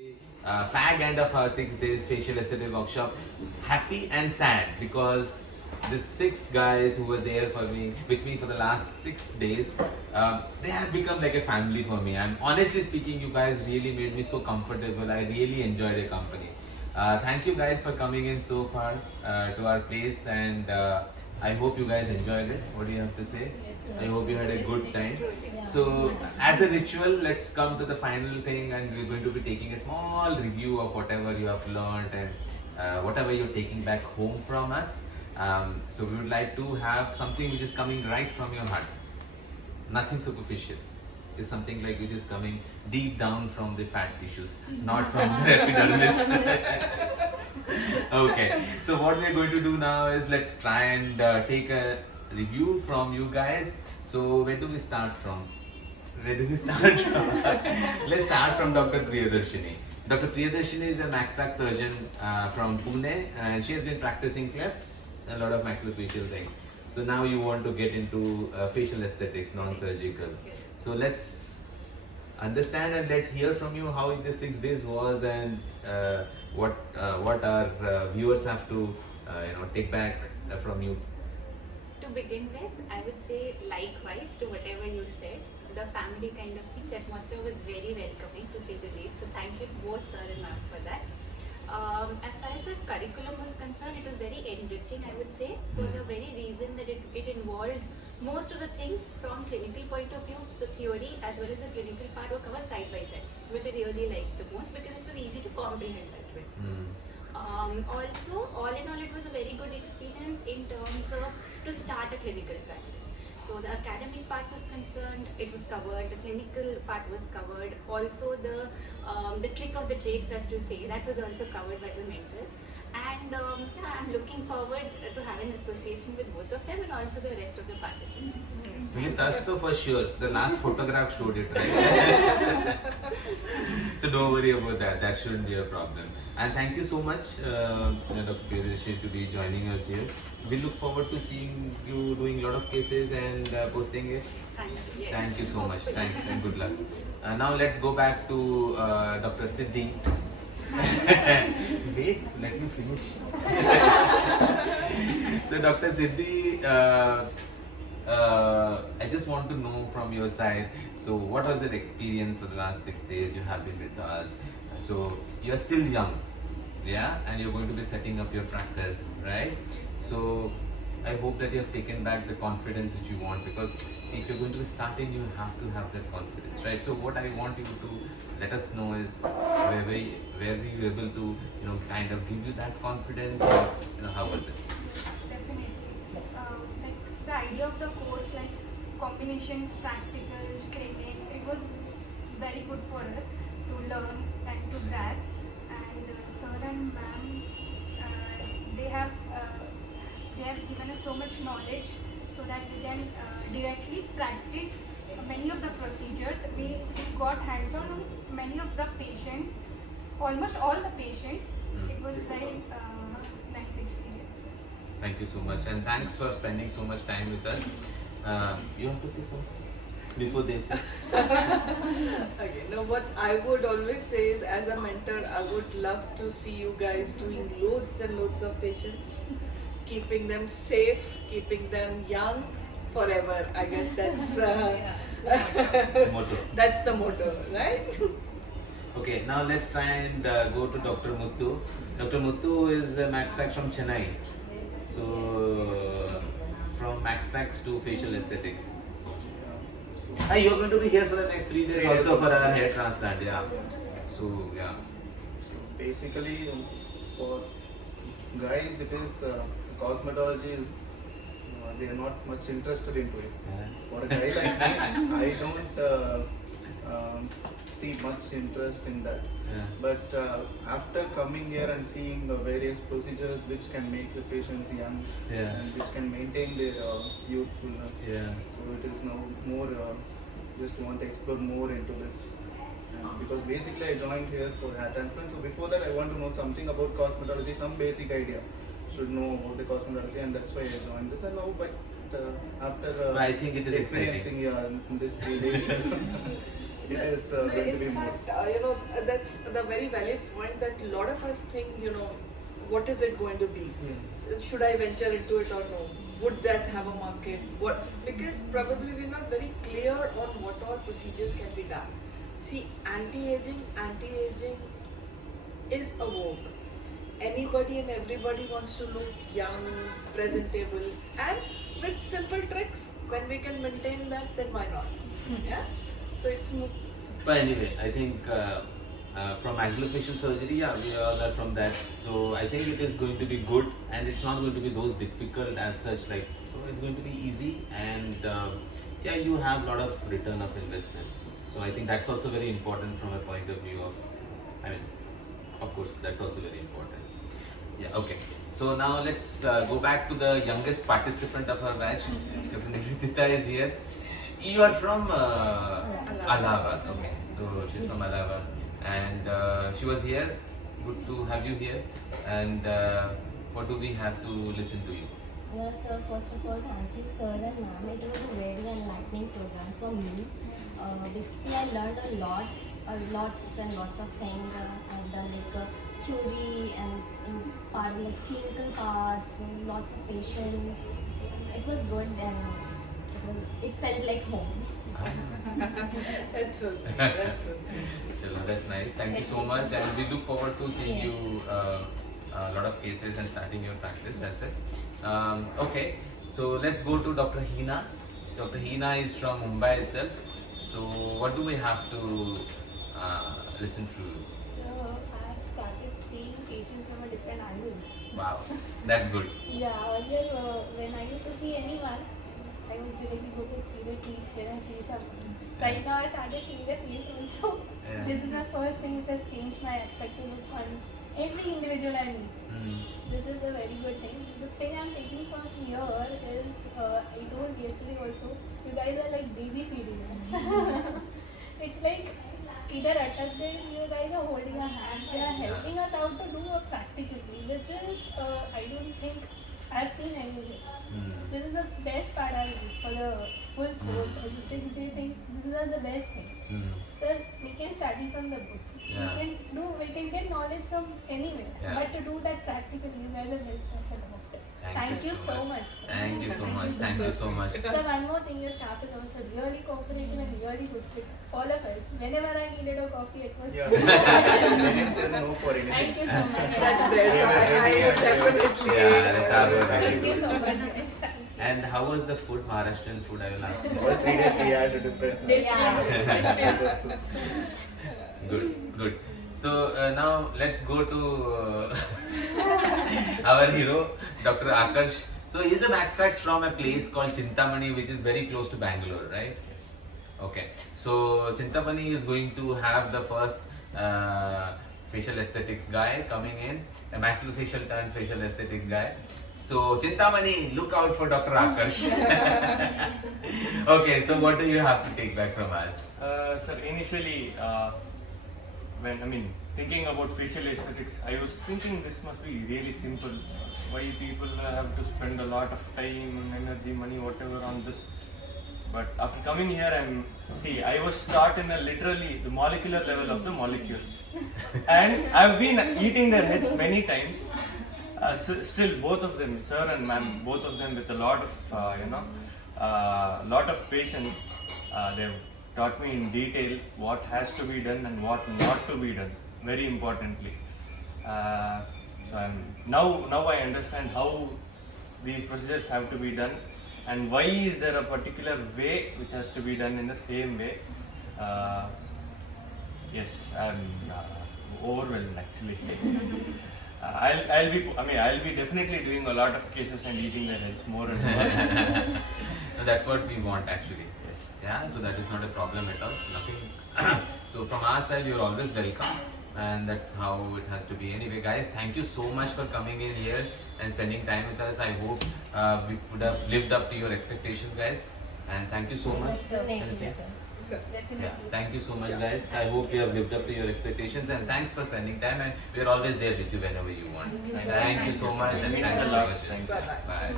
Fag end of our 6 days facial aesthetic workshop. Happy and sad because the 6 guys who were there for me with me for the last 6 days, they have become like a family for me. And honestly speaking, you guys really made me so comfortable. I really enjoyed your company. Thank you guys for coming in so far to our place, and I hope you guys enjoyed it. What do you have to say? I hope you had a good time. So, as a ritual, let's come to the final thing, and we're going to be taking a small review of whatever you have learned and whatever you're taking back home from us. So, we would like to have something which is coming right from your heart, nothing superficial. Is something like which is coming deep down from the fat tissues, not from the epidermis. Okay, so what we're going to do now is let's try and take a review from you guys. So where do we start from? Where do we start from? Let's start from Dr. Priyadarshini. Dr. Priyadarshini is a maxpack surgeon from Pune, and she has been practicing clefts, a lot of maxillofacial things. So now you want to get into facial aesthetics, non-surgical. So let's understand and let's hear from you how the 6 days was, and what our viewers have to take back from you. To begin with, I would say likewise to whatever you said. The family kind of thing, the atmosphere was very welcoming to say the least. So thank you both sir and ma'am for that. As far as the curriculum was concerned, it was very enriching, I would say, for the very reason that it involved most of the things from clinical point of view. So the theory as well as the clinical part were covered side by side, which I really liked the most because it was easy to comprehend that way. Also, all in all, it was a very good experience in terms of to start a clinical practice. So the academic part was concerned, it was covered. The clinical part was covered. Also the trick of the trades, as to say, that was also covered by the mentors. And yeah, I'm looking forward to have an association with both of them and also the rest of the participants. With us though, for sure. The last photograph showed it, right? So don't worry about that. That shouldn't be a problem. And thank you so much, Dr. Priyadarshini, to be joining us here. We look forward to seeing you doing a lot of cases and posting it. Thank you. Yes. Thank you so much. Thanks and good luck. Now let's go back to Dr. Siddhi. Wait, let me finish. So Dr. Siddhi, I just want to know from your side, so what was your experience for the last 6 days you have been with us? So you're still young, yeah, and you're going to be setting up your practice, right? So I hope that you have taken back the confidence which you want, because see, if you're going to be starting, you have to have that confidence, right? So what I want you to let us know is where were you able to kind of give you that confidence, or how was it? Definitely. Like the idea of the course, like combination practicals, clinics, it was very good for us to learn and to grasp. And sir and ma'am, they have given us so much knowledge so that we can directly practice many of the procedures. We got hands-on on many of the patients, almost all the patients. It was very nice experience. Thank you so much, and thanks for spending so much time with us. You have to say something before they say. Okay, now what I would always say is, as a mentor, I would love to see you guys doing loads and loads of patients, keeping them safe, keeping them young forever. I guess Motto. that's the motto, right? Okay, now let's try and go to Dr. Muthu. Dr. Muthu is a Maxfax from Chennai. So, from Maxfax to facial aesthetics. You're going to be here for the next 3 days also for a hair transplant, yeah. So, yeah. Basically, for guys, it is cosmetology is they are not much interested into it. For a guy like me, I don't see much interest in that. But after coming here and seeing the various procedures which can make the patients young and which can maintain their youthfulness, so it is now more just want to explore more into this. Because basically I joined here for hair transplant, so before that I want to know something about cosmetology, some basic idea. Should know about the cosmetology, and that's why I joined this. And now, but after I think it is experiencing in these 3 days, it is No, going to in be more. fact, that's the very valid point that a lot of us think, what is it going to be? Should I venture into it or no? Would that have a market? What? Because probably we're not very clear on what all procedures can be done. See, anti-aging is a vogue. Anybody and everybody wants to look young, presentable, and with simple tricks, when we can maintain that, then why not? Yeah. So it's But anyway, I think from maxillofacial surgery, yeah, we all are from that. So I think it is going to be good, and it's not going to be those difficult as such. Like, so it's going to be easy, and yeah, you have a lot of return of investments. So I think that's also very important from a point of view of, I mean, of course, that's also very important. Yeah. Okay. So now let's go back to the youngest participant of our batch. Dr. Nivritita is here. You are from Allahabad. Okay, so she's from Allahabad, and she was here. Good to have you here. And what do we have to listen to you? Yes, sir. First of all, thank you, sir and ma'am. It was a very enlightening program for me. Basically, I learned lots and lots of things. I've done like theory and in part like clinical parts, and lots of patients. It was good and it felt like home. That's so sweet. That's so sweet. Chalo, that's nice. Thank you so much, and we look forward to seeing Yes. you a lot of cases and starting your practice as well. Okay, so let's go to Dr. Hina. Dr. Hina is from Mumbai itself. So what do we have to listen to? So I've started seeing patients from a different angle. Wow, that's good. Yeah, earlier when I used to see anyone, I would directly go to see the teeth, then I see someone. Right now I started seeing their face also. Yeah. This is the first thing which has changed my aspect to look on every individual I meet. This is a very good thing. The thing I'm taking from here is, I told yesterday also, you guys are like baby feeding us. It's like either attaching, you guys are holding our hands, you are helping us out to do a practically, which is, I don't think I've seen anywhere. This is the best part I did for the full course or the 6-day things. This is the best thing. So we can study from the books. Yeah. We can get knowledge from anywhere. Yeah. But to do that practically, you guys have helped us a lot. Thank you so much. Sir. Thank you so much. Thank you so much. So one more thing, your staff is also really cooperative and really good with all of us. Whenever I needed a coffee, it was. Yeah. They didn't know for anything. Thank you so much. That's there. So I would definitely. Yeah, that's our good. Thank you so much. Guys. Thank you. And how was the food, Maharashtrian food? I will ask you. All 3 days we had a different. Yeah. Good, good. So now let's go to our hero, Dr. Akarsh. So he's a Max Fax from a place called Chintamani, which is very close to Bangalore, right? Okay. So Chintamani is going to have the first facial aesthetics guy coming in, a maxillofacial turned facial aesthetics guy. So Chintamani, look out for Dr. Akarsh. Okay. So what do you have to take back from us? Sir, initially, thinking about facial aesthetics, I was thinking this must be really simple. Why people have to spend a lot of time, energy, money, whatever on this. But after coming here, I was taught in literally the molecular level of the molecules. And I've been eating their heads many times. Still, both of them, sir and ma'am, both of them with a lot of patience, they've taught me in detail what has to be done and what not to be done, very importantly. So now I understand how these procedures have to be done and why is there a particular way which has to be done in the same way. Yes, I'm overwhelmed actually. I'll be definitely doing a lot of cases and eating their heads more and more. No, that's what we want actually. Yes. Yeah, so that is not a problem at all. Nothing. So from our side, you're always welcome, and that's how it has to be. Anyway, guys, thank you so much for coming in here and spending time with us. I hope we could have lived up to your expectations, guys. And thank you so much. Definitely, Anything? sir. Definitely. Yeah, thank you so much, guys. I hope we have lived up to your expectations, and thanks for spending time. And we are always there with you whenever you want. Thank you so much, and thanks a lot. Thanks. Bye.